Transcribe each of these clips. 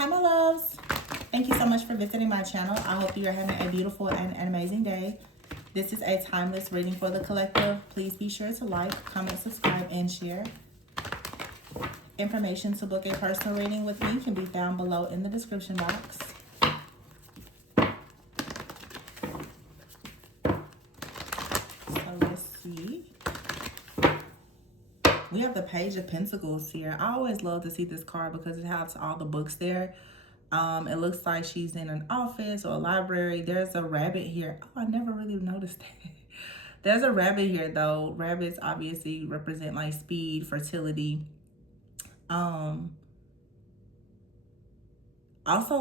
Hi, my loves. Thank you so much for visiting my channel. I hope you're having a beautiful and an amazing day. This is a timeless reading for the collective. Please be sure to like, comment, subscribe, and share. Information to book a personal reading with me can be found below in the description box. So let's see. We have the Page of Pentacles here. I always love to see this card because it has all the books there. It looks like she's in an office or a library. There's a rabbit here. Oh, I never really noticed that. There's a rabbit here though. Rabbits obviously represent like speed, fertility. Also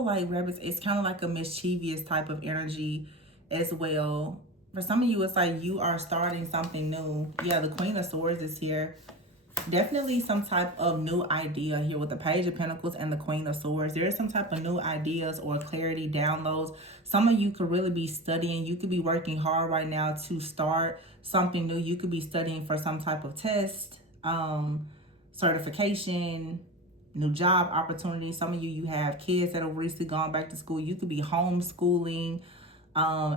like rabbits, it's kind of like a mischievous type of energy as well. For some of you, it's like you are starting something new. Yeah, the Queen of Swords is here. Definitely some type of new idea here with the Page of Pentacles and the Queen of Swords. There is some type of new ideas or clarity, downloads. Some of you could really be studying. You could be working hard right now to start something new. You could be studying for some type of test, certification, new job opportunity. Some of you have kids that have recently gone back to school. You could be homeschooling.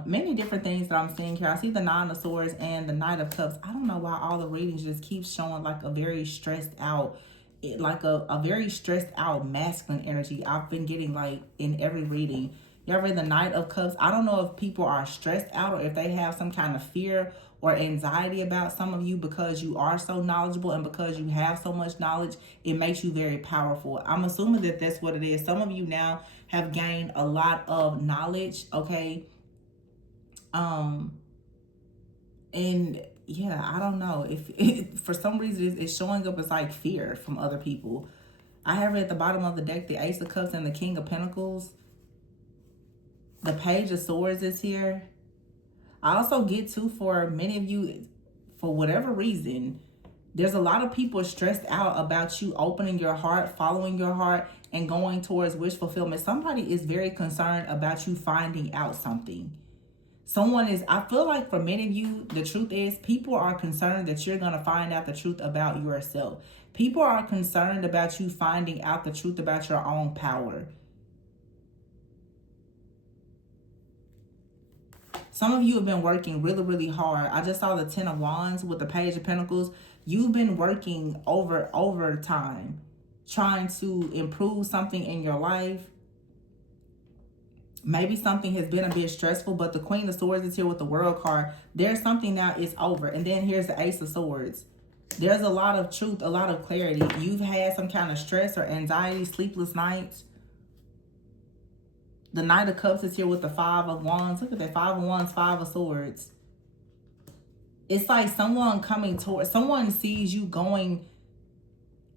Many different things that I'm seeing here. I see the Nine of Swords and the Knight of Cups. I don't know why all the readings just keep showing like a very stressed out, like a very stressed out masculine energy. I've been getting like in every reading. You ever read the Knight of Cups? I don't know if people are stressed out or if they have some kind of fear or anxiety about some of you because you are so knowledgeable and because you have so much knowledge, it makes you very powerful. I'm assuming that that's what it is. Some of you now have gained a lot of knowledge, okay? And yeah, I don't know if it, for some reason it's showing up as like fear from other people. I have at the bottom of the deck the Ace of Cups and the King of Pentacles. The Page of Swords is here. I also get to, for many of you, for whatever reason, there's a lot of people stressed out about you opening your heart, following your heart, and going towards wish fulfillment. Somebody is very concerned about you finding out something. Someone is, I feel like for many of you, the truth is people are concerned that you're going to find out the truth about yourself. People are concerned about you finding out the truth about your own power. Some of you have been working really, really hard. I just saw the Ten of Wands with the Page of Pentacles. You've been working overtime, trying to improve something in your life. Maybe something has been a bit stressful, but the Queen of Swords is here with the World card. There's something now, it's over. And then here's the Ace of Swords. There's a lot of truth, a lot of clarity. You've had some kind of stress or anxiety, sleepless nights. The Knight of Cups is here with the Five of Wands. Look at that, Five of Wands, Five of Swords. It's like someone coming towards, someone sees you going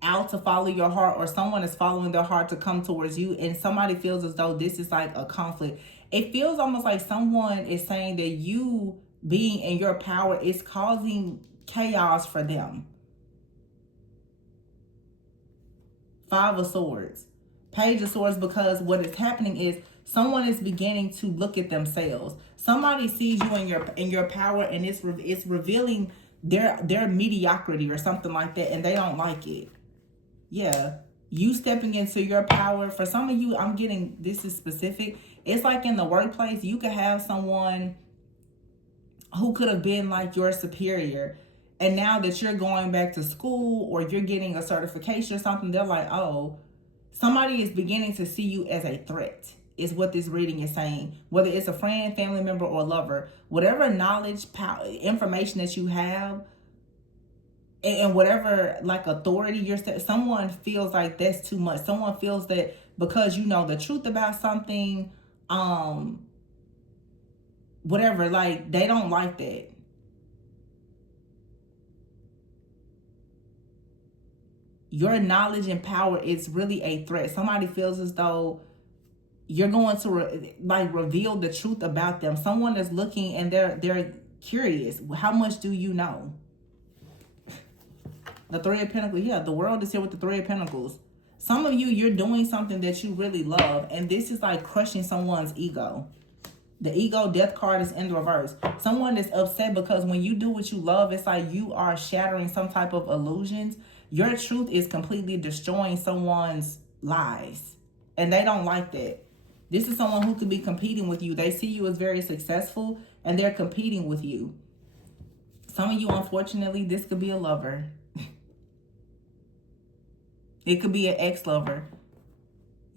out to follow your heart, or someone is following their heart to come towards you, and somebody feels as though this is like a conflict. It feels almost like someone is saying that you being in your power is causing chaos for them. Five of Swords, Page of Swords, because what is happening is someone is beginning to look at themselves. Somebody sees you in your power, and it's revealing their mediocrity or something like that, and they don't like it. Yeah, you stepping into your power. For some of you, I'm getting, this is specific. It's like in the workplace, you could have someone who could have been like your superior. And now that you're going back to school or you're getting a certification or something, they're like, oh, somebody is beginning to see you as a threat, is what this reading is saying. Whether it's a friend, family member, or lover, whatever knowledge, power, information that you have, and whatever like authority you're, someone feels like that's too much. Someone feels that because you know the truth about something, whatever, like they don't like that. Your knowledge and power is really a threat. Somebody feels as though you're going to reveal the truth about them. Someone is looking and they're curious. How much do you know? The Three of Pentacles. Yeah, the World is here with the Three of Pentacles. Some of you, you're doing something that you really love, and this is like crushing someone's ego. The Ego Death card is in the reverse. Someone is upset because when you do what you love, it's like you are shattering some type of illusions. Your truth is completely destroying someone's lies. And they don't like that. This is someone who could be competing with you. They see you as very successful and they're competing with you. Some of you, unfortunately, this could be a lover. It could be an ex-lover.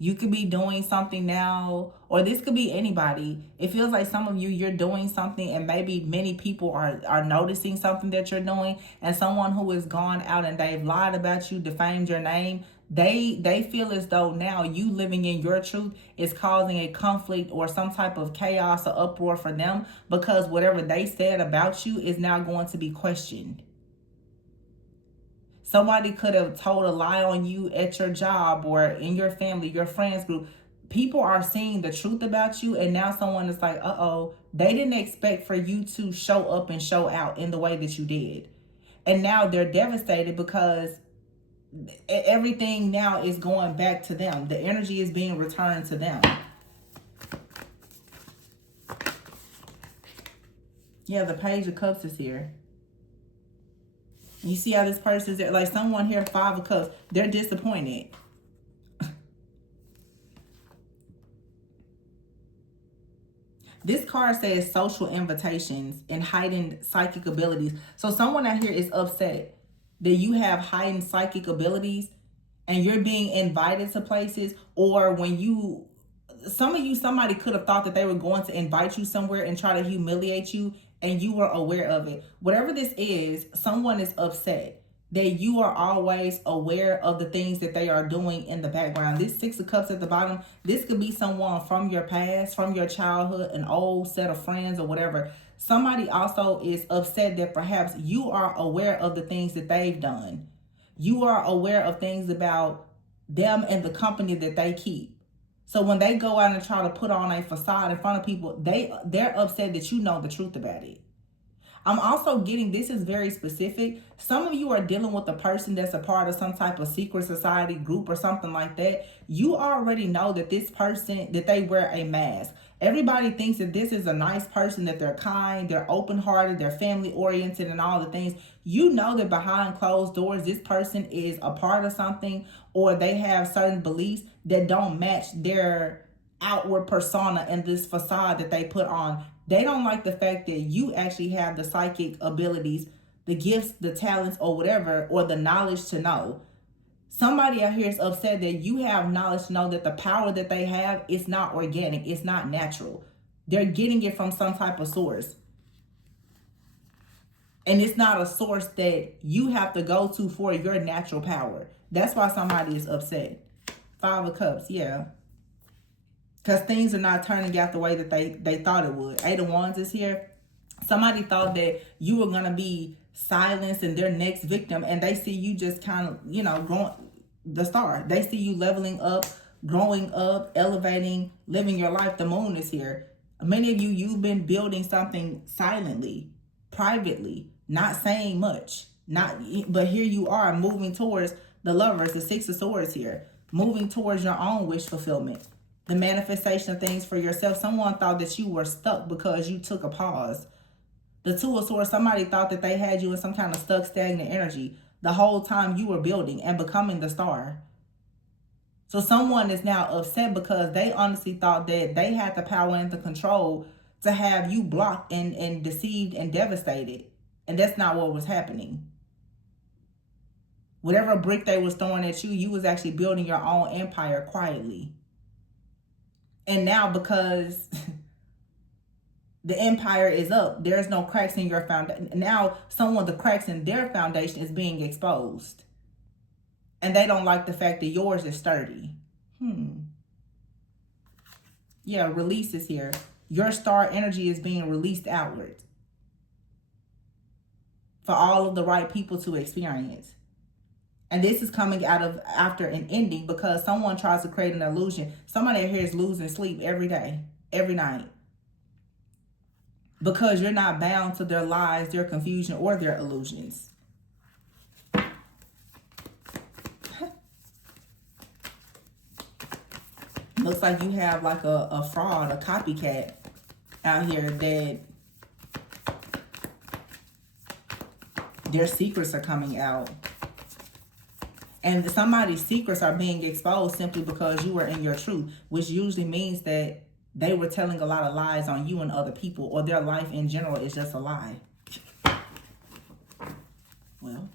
You could be doing something now, or this could be anybody. It feels like some of you, you're doing something and maybe many people are noticing something that you're doing, and someone who has gone out and they've lied about you, defamed your name, they feel as though now you living in your truth is causing a conflict or some type of chaos or uproar for them, because whatever they said about you is now going to be questioned. Somebody could have told a lie on you at your job or in your family, your friends group. People are seeing the truth about you, and now someone is like, uh-oh, they didn't expect for you to show up and show out in the way that you did. And now they're devastated because everything now is going back to them. The energy is being returned to them. Yeah, the Page of Cups is here. You see how this person is like someone here, 5 of Cups. They're disappointed. This card says social invitations and heightened psychic abilities. So someone out here is upset that you have heightened psychic abilities and you're being invited to places, or when you, some of you, somebody could have thought that they were going to invite you somewhere and try to humiliate you, and you were aware of it. Whatever this is, someone is upset that you are always aware of the things that they are doing in the background. This 6 of Cups at the bottom, this could be someone from your past, from your childhood, an old set of friends or whatever. Somebody also is upset that perhaps you are aware of the things that they've done. You are aware of things about them and the company that they keep. So when they go out and try to put on a facade in front of people, they're upset that you know the truth about it. I'm also getting, this is very specific. Some of you are dealing with a person that's a part of some type of secret society group or something like that. You already know that this person, that they wear a mask. Everybody thinks that this is a nice person, that they're kind, they're open-hearted, they're family-oriented and all the things. You know that behind closed doors, this person is a part of something, or they have certain beliefs that don't match their outward persona and this facade that they put on. They don't like the fact that you actually have the psychic abilities, the gifts, the talents, or whatever, or the knowledge to know. Somebody out here is upset that you have knowledge to know that the power that they have is not organic, it's not natural. They're getting it from some type of source. And it's not a source that you have to go to for your natural power. That's why somebody is upset. 5 of Cups, yeah. Because things are not turning out the way that they thought it would. 8 of Wands is here. Somebody thought that you were going to be silenced and their next victim, and they see you just kind of, you know, going the star. They see you leveling up, growing up, elevating, living your life. The Moon is here. Many of you, you've been building something silently, privately, not saying much. But here you are moving towards the Lovers, the 6 of Swords here, moving towards your own wish fulfillment. The manifestation of things for yourself. Someone thought that you were stuck because you took a pause. The 2 of Swords, somebody thought that they had you in some kind of stuck, stagnant energy the whole time you were building and becoming the star. So someone is now upset because they honestly thought that they had the power and the control to have you blocked and deceived and devastated. And that's not what was happening. Whatever brick they was throwing at you, you was actually building your own empire quietly. And now because the empire is up, there's no cracks in your foundation. Now the cracks in their foundation is being exposed. And they don't like the fact that yours is sturdy. Yeah, release is here. Your star energy is being released outward for all of the right people to experience. And this is coming out of after an ending, because someone tries to create an illusion. Somebody here is losing sleep every day, every night. Because you're not bound to their lies, their confusion, or their illusions. Looks like you have like a fraud, a copycat out here that their secrets are coming out. And somebody's secrets are being exposed simply because you were in your truth, which usually means that they were telling a lot of lies on you and other people, or their life in general is just a lie. Well,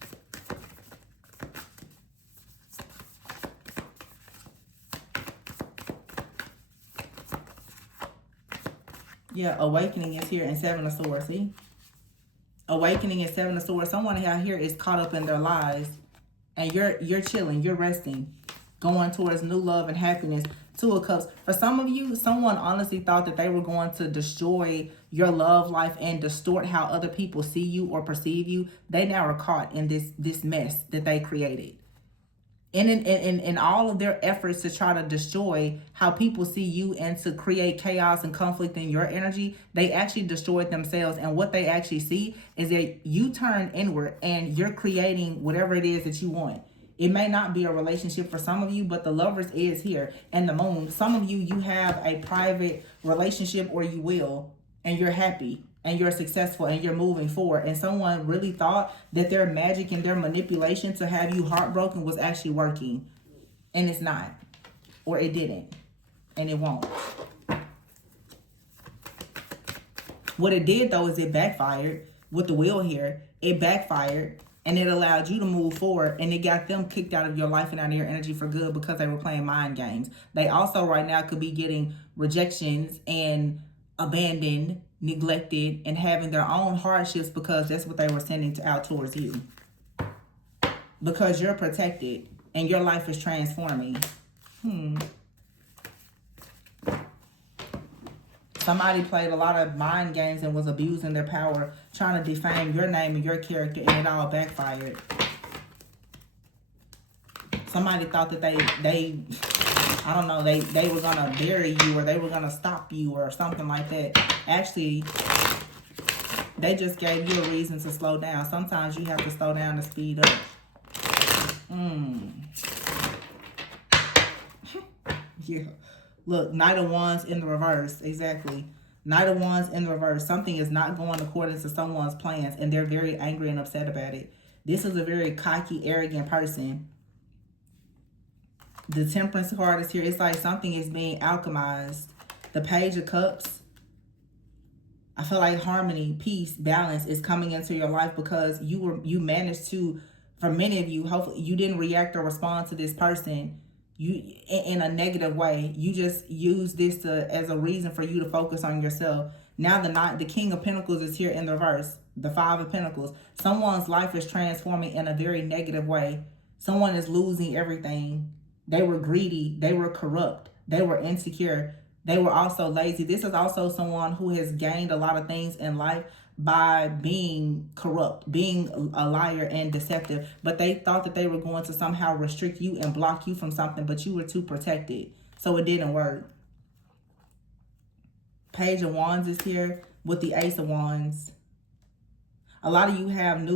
yeah, awakening is here in Seven of Swords, see? Awakening is Seven of Swords. Someone out here is caught up in their lies, and you're chilling, you're resting, going towards new love and happiness. Two of Cups. For some of you, someone honestly thought that they were going to destroy your love life and distort how other people see you or perceive you. They now are caught in this mess that they created. And in all of their efforts to try to destroy how people see you and to create chaos and conflict in your energy, they actually destroyed themselves. And what they actually see is that you turn inward and you're creating whatever it is that you want. It may not be a relationship for some of you, but the Lovers is here. And the Moon, some of you, you have a private relationship, or you will, and you're happy and you're successful and you're moving forward. And someone really thought that their magic and their manipulation to have you heartbroken was actually working. And it's not. Or it didn't. And it won't. What it did, though, is it backfired with the Wheel here. It backfired. And it allowed you to move forward. And it got them kicked out of your life and out of your energy for good because they were playing mind games. They also right now could be getting rejections and abandoned, neglected, and having their own hardships because that's what they were sending out towards you. Because you're protected and your life is transforming. Somebody played a lot of mind games and was abusing their power, trying to defame your name and your character, and it all backfired. Somebody thought that they I don't know, they were going to bury you, or they were going to stop you or something like that. Actually, they just gave you a reason to slow down. Sometimes you have to slow down to speed up. Yeah. Look, Knight of Wands in the reverse. Exactly. Knight of Wands in the reverse. Something is not going according to someone's plans, and they're very angry and upset about it. This is a very cocky, arrogant person. The Temperance card is here. It's like something is being alchemized. The Page of Cups. I feel like harmony, peace, balance is coming into your life because you managed to, for many of you, hopefully you didn't react or respond to this person in a negative way. You just use this as a reason for you to focus on yourself. Now the King of Pentacles is here in the reverse. The Five of Pentacles. Someone's life is transforming in a very negative way. Someone is losing everything. They were greedy. They were corrupt. They were insecure. They were also lazy. This is also someone who has gained a lot of things in life by being corrupt, being a liar and deceptive. But they thought that they were going to somehow restrict you and block you from something, but you were too protected. So it didn't work. Page of Wands is here with the Ace of Wands. A lot of you have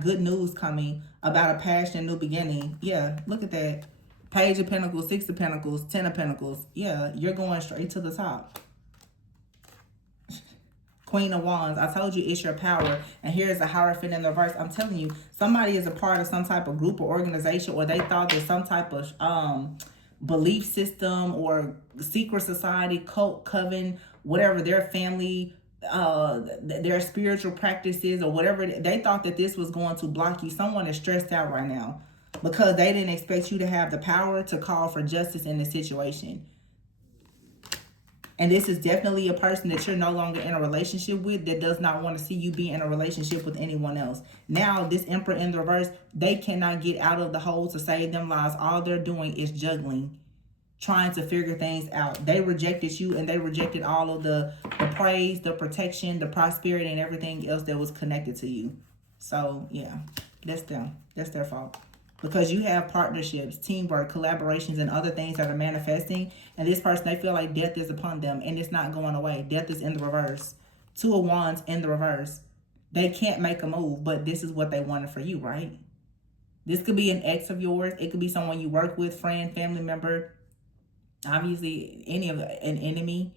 good news coming about a passion, new beginning. Yeah, look at that. Page of Pentacles, Six of Pentacles, Ten of Pentacles. Yeah, you're going straight to the top. Queen of Wands. I told you it's your power. And here's the Hierophant in the reverse. I'm telling you, somebody is a part of some type of group or organization, or they thought that some type of belief system or secret society, cult, coven, whatever their family, their spiritual practices or whatever. They thought that this was going to block you. Someone is stressed out right now because they didn't expect you to have the power to call for justice in this situation. And this is definitely a person that you're no longer in a relationship with, that does not want to see you be in a relationship with anyone else. Now, this Emperor in the reverse, they cannot get out of the hole to save them lives. All they're doing is juggling, trying to figure things out. They rejected you, and they rejected all of the praise, the protection, the prosperity, and everything else that was connected to you. So, yeah, that's them. That's their fault. Because you have partnerships, teamwork, collaborations, and other things that are manifesting. And this person, they feel like death is upon them, and it's not going away. Death is in the reverse. Two of Wands in the reverse. They can't make a move, but this is what they wanted for you, right? This could be an ex of yours. It could be someone you work with, friend, family member. Obviously, an enemy.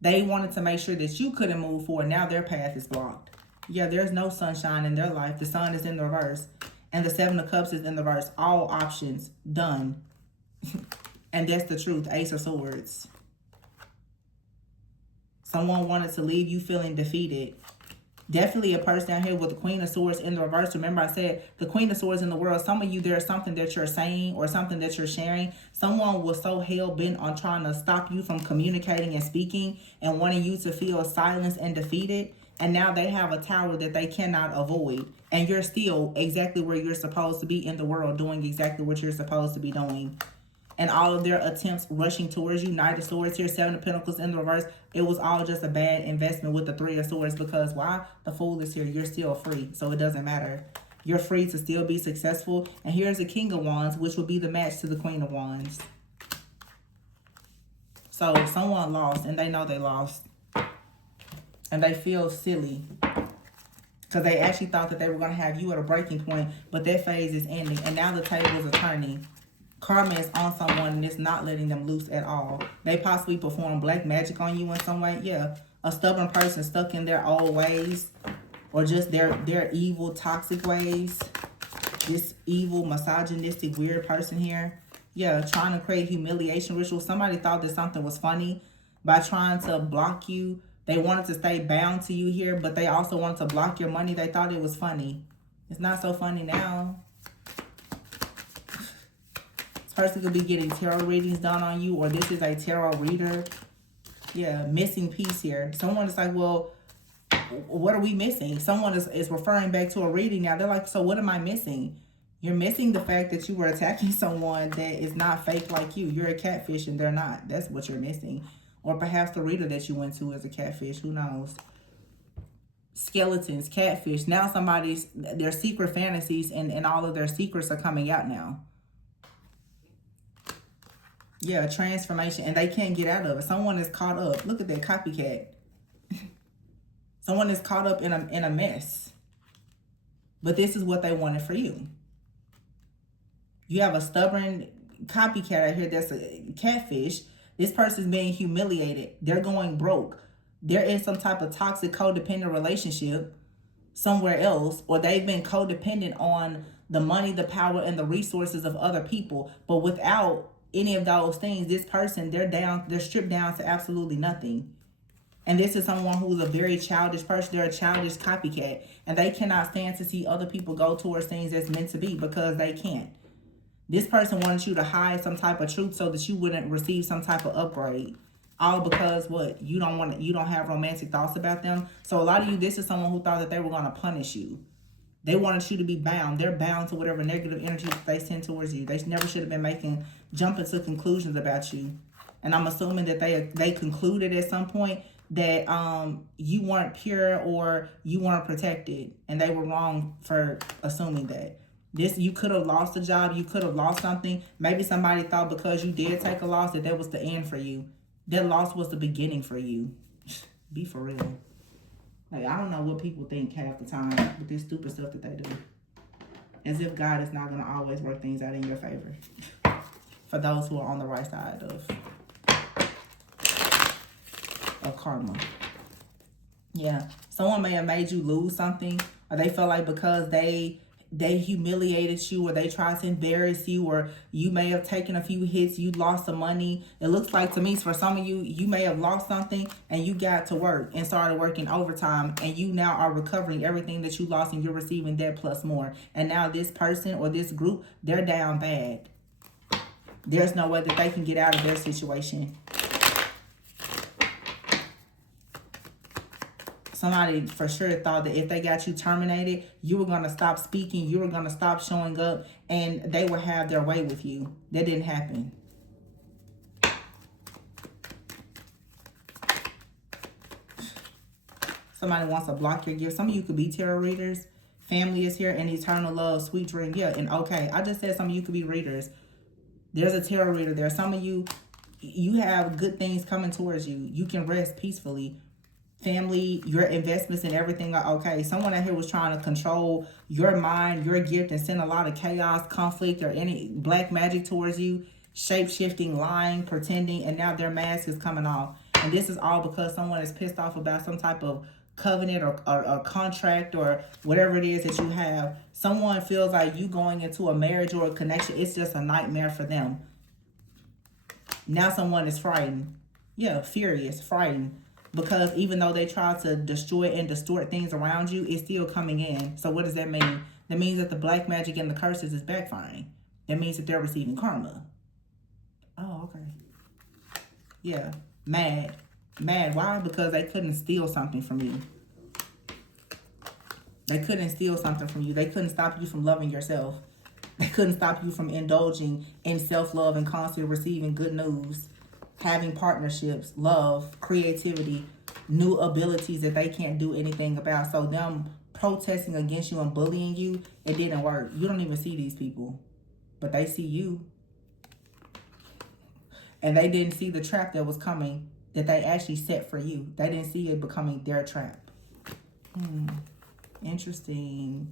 They wanted to make sure that you couldn't move forward. Now their path is blocked. Yeah, there's no sunshine in their life. The sun is in the reverse. And the Seven of Cups is in the reverse. All options done. And that's the truth. Ace of Swords. Someone wanted to leave you feeling defeated. Definitely a person down here with the Queen of Swords in the reverse. Remember I said the Queen of Swords in the world. Some of you, there's something that you're saying or something that you're sharing. Someone was so hell-bent on trying to stop you from communicating and speaking and wanting you to feel silenced and defeated. And now they have a tower that they cannot avoid. And you're still exactly where you're supposed to be in the world, doing exactly what you're supposed to be doing. And all of their attempts rushing towards you, Knight of Swords here, Seven of Pentacles in the reverse, it was all just a bad investment with the Three of Swords. Because why? The Fool is here. You're still free, so it doesn't matter. You're free to still be successful. And here's the King of Wands, which will be the match to the Queen of Wands. So someone lost, and they know they lost. And they feel silly. Because they actually thought that they were going to have you at a breaking point, but that phase is ending. And now the tables are turning. Karma is on someone and it's not letting them loose at all. They possibly perform black magic on you in some way. Yeah. A stubborn person stuck in their old ways. Or just their evil, toxic ways. This evil, misogynistic, weird person here. Yeah. Trying to create humiliation rituals. Somebody thought that something was funny by trying to block you. They wanted to stay bound to you here, but they also wanted to block your money. They thought it was funny. It's not so funny now. Person could be getting tarot readings done on you, or this is a tarot reader. Yeah, missing piece here. Someone is like, well, what are we missing? Someone is referring back to a reading now. They're like, so what am I missing? You're missing the fact that you were attacking someone that is not fake like you. You're a catfish and they're not. That's what you're missing. Or perhaps the reader that you went to is a catfish. Who knows? Skeletons, catfish. Now their secret fantasies and all of their secrets are coming out now. Yeah, transformation, and they can't get out of it. Someone is caught up. Look at that copycat. Someone is caught up in a mess. But this is what they wanted for you. You have a stubborn copycat out here that's a catfish. This person's being humiliated. They're going broke. They're in some type of toxic codependent relationship somewhere else, or they've been codependent on the money, the power, and the resources of other people. But without any of those things, this person, they're stripped down to absolutely nothing. And this is someone who's a very childish person. They're a childish copycat. And they cannot stand to see other people go towards things that's meant to be because they can't. This person wanted you to hide some type of truth so that you wouldn't receive some type of upgrade. All because what? You don't have romantic thoughts about them. So a lot of you, this is someone who thought that they were going to punish you. They wanted you to be bound. They're bound to whatever negative energy they send towards you. They never should have been jumping to conclusions about you. And I'm assuming that they concluded at some point that you weren't pure or you weren't protected. And they were wrong for assuming that. You could have lost a job. You could have lost something. Maybe somebody thought because you did take a loss that was the end for you. That loss was the beginning for you. Be for real. Like, I don't know what people think half the time with this stupid stuff that they do. As if God is not going to always work things out in your favor. For those who are on the right side of karma. Yeah. Someone may have made you lose something. Or they felt like because they humiliated you, or they tried to embarrass you, or you may have taken a few hits, you lost some money. It looks like to me, for some of you, you may have lost something and you got to work and started working overtime, and you now are recovering everything that you lost and you're receiving that plus more. And now this person or this group, they're down bad. There's no way that they can get out of their situation. Somebody for sure thought that if they got you terminated, you were going to stop speaking, you were going to stop showing up, and they would have their way with you. That didn't happen. Somebody wants to block your gift. Some of you could be tarot readers. Family is here, and eternal love, sweet dream. Yeah, and okay. I just said some of you could be readers. There's a tarot reader there. Some of you, you have good things coming towards you. You can rest peacefully. Family, your investments and everything are okay. Someone out here was trying to control your mind, your gift, and send a lot of chaos, conflict, or any black magic towards you. Shape-shifting, lying, pretending, and now their mask is coming off. And this is all because someone is pissed off about some type of covenant or contract or whatever it is that you have. Someone feels like you going into a marriage or a connection, it's just a nightmare for them. Now someone is frightened. Yeah, furious, frightened. Because even though they try to destroy and distort things around you, it's still coming in. So what does that mean? That means that the black magic and the curses is backfiring. That means that they're receiving karma. Oh, okay. Yeah, mad. Mad. Why? Because they couldn't steal something from you. They couldn't steal something from you. They couldn't stop you from loving yourself. They couldn't stop you from indulging in self-love and constantly receiving good news, having partnerships, love, creativity, new abilities that they can't do anything about. So them protesting against you and bullying you, it didn't work. You don't even see these people, but they see you. And they didn't see the trap that was coming, that they actually set for you. They didn't see it becoming their trap. Interesting.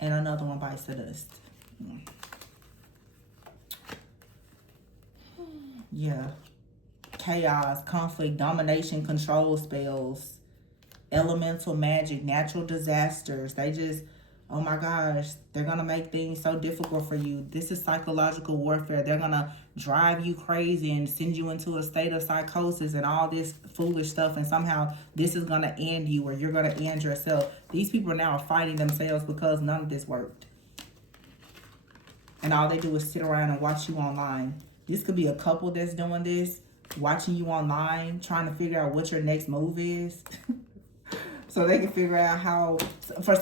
And another one bites the dust. Yeah. Chaos, conflict, domination, control spells, elemental magic, natural disasters. They just, oh my gosh, they're going to make things so difficult for you. This is psychological warfare. They're going to drive you crazy and send you into a state of psychosis and all this foolish stuff. And somehow this is going to end you, or you're going to end yourself. These people now are fighting themselves because none of this worked. And all they do is sit around and watch you online. This could be a couple that's doing this, watching you online, trying to figure out what your next move is. So they can figure out how, for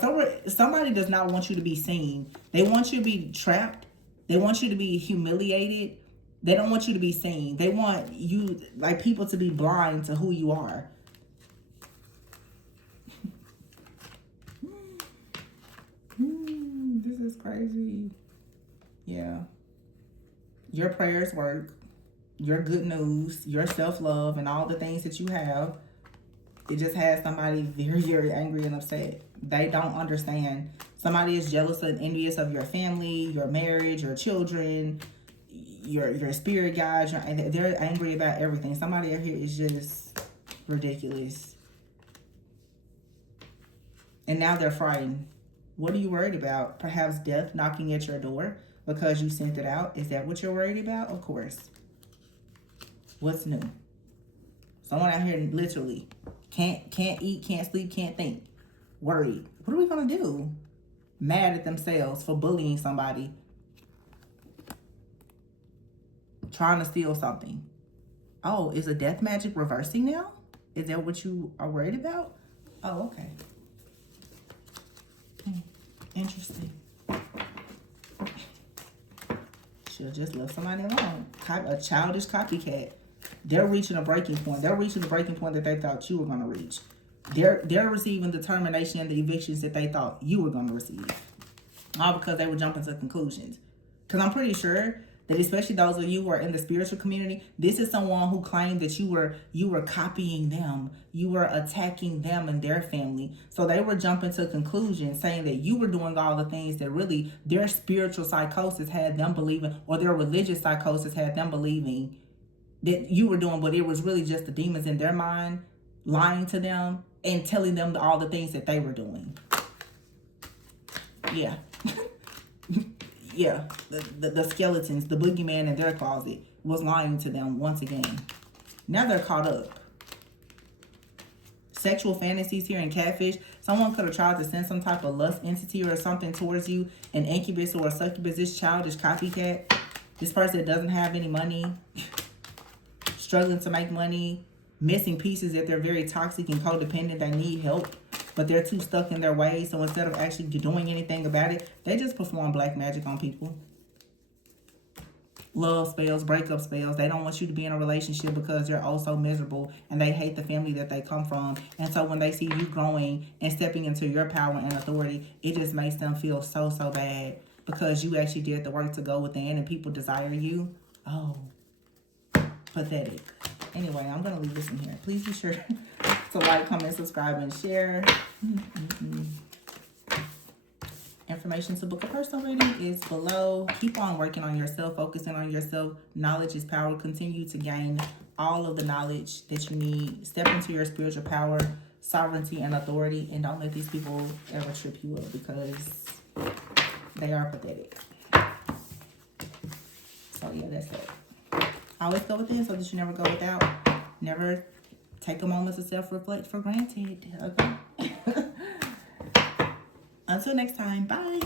somebody does not want you to be seen. They want you to be trapped. They want you to be humiliated. They don't want you to be seen. They want you, like, people to be blind to who you are. This is crazy. Yeah. Your prayers work. Your good news, your self-love, and all the things that you have, it just has somebody very, very angry and upset. They don't understand. Somebody is jealous and envious of your family, your marriage, your children, your spirit guides. They're angry about everything. Somebody out here is just ridiculous. And now they're frightened. What are you worried about? Perhaps death knocking at your door because you sent it out? Is that what you're worried about? Of course. What's new? Someone out here literally can't eat, can't sleep, can't think. Worried. What are we going to do? Mad at themselves for bullying somebody. Trying to steal something. Oh, is the death magic reversing now? Is that what you are worried about? Oh, okay. Interesting. Should have just left somebody alone. A childish copycat. They're reaching a breaking point. They're reaching the breaking point that they thought you were going to reach. They're receiving the termination and the evictions that they thought you were going to receive. All because they were jumping to conclusions. Because I'm pretty sure that, especially those of you who are in the spiritual community, this is someone who claimed that you were copying them. You were attacking them and their family. So they were jumping to conclusions saying that you were doing all the things that really their spiritual psychosis had them believing, or their religious psychosis had them believing that you were doing, but it was really just the demons in their mind lying to them and telling them all the things that they were doing. Yeah. Yeah. The skeletons, the boogeyman in their closet was lying to them once again. Now they're caught up. Sexual fantasies here in catfish. Someone could have tried to send some type of lust entity or something towards you, an incubus or a succubus, this childish copycat. This person that doesn't have any money. Struggling to make money, missing pieces, that they're very toxic and codependent. They need help, but they're too stuck in their ways. So instead of actually doing anything about it, they just perform black magic on people. Love spells, breakup spells. They don't want you to be in a relationship because they're oh so miserable and they hate the family that they come from. And so when they see you growing and stepping into your power and authority, it just makes them feel so, so bad because you actually did the work to go within and people desire you. Oh. Pathetic. Anyway, I'm going to leave this in here. Please be sure to like, comment, subscribe, and share. Information to book a personal reading is below. Keep on working on yourself, focusing on yourself. Knowledge is power. Continue to gain all of the knowledge that you need. Step into your spiritual power. sovereignty and authority, and don't let these people ever trip you up, because they are pathetic. So yeah, that's it. Always go within so that you never go without. Never take a moment to self-reflect for granted. Okay? Until next time, bye.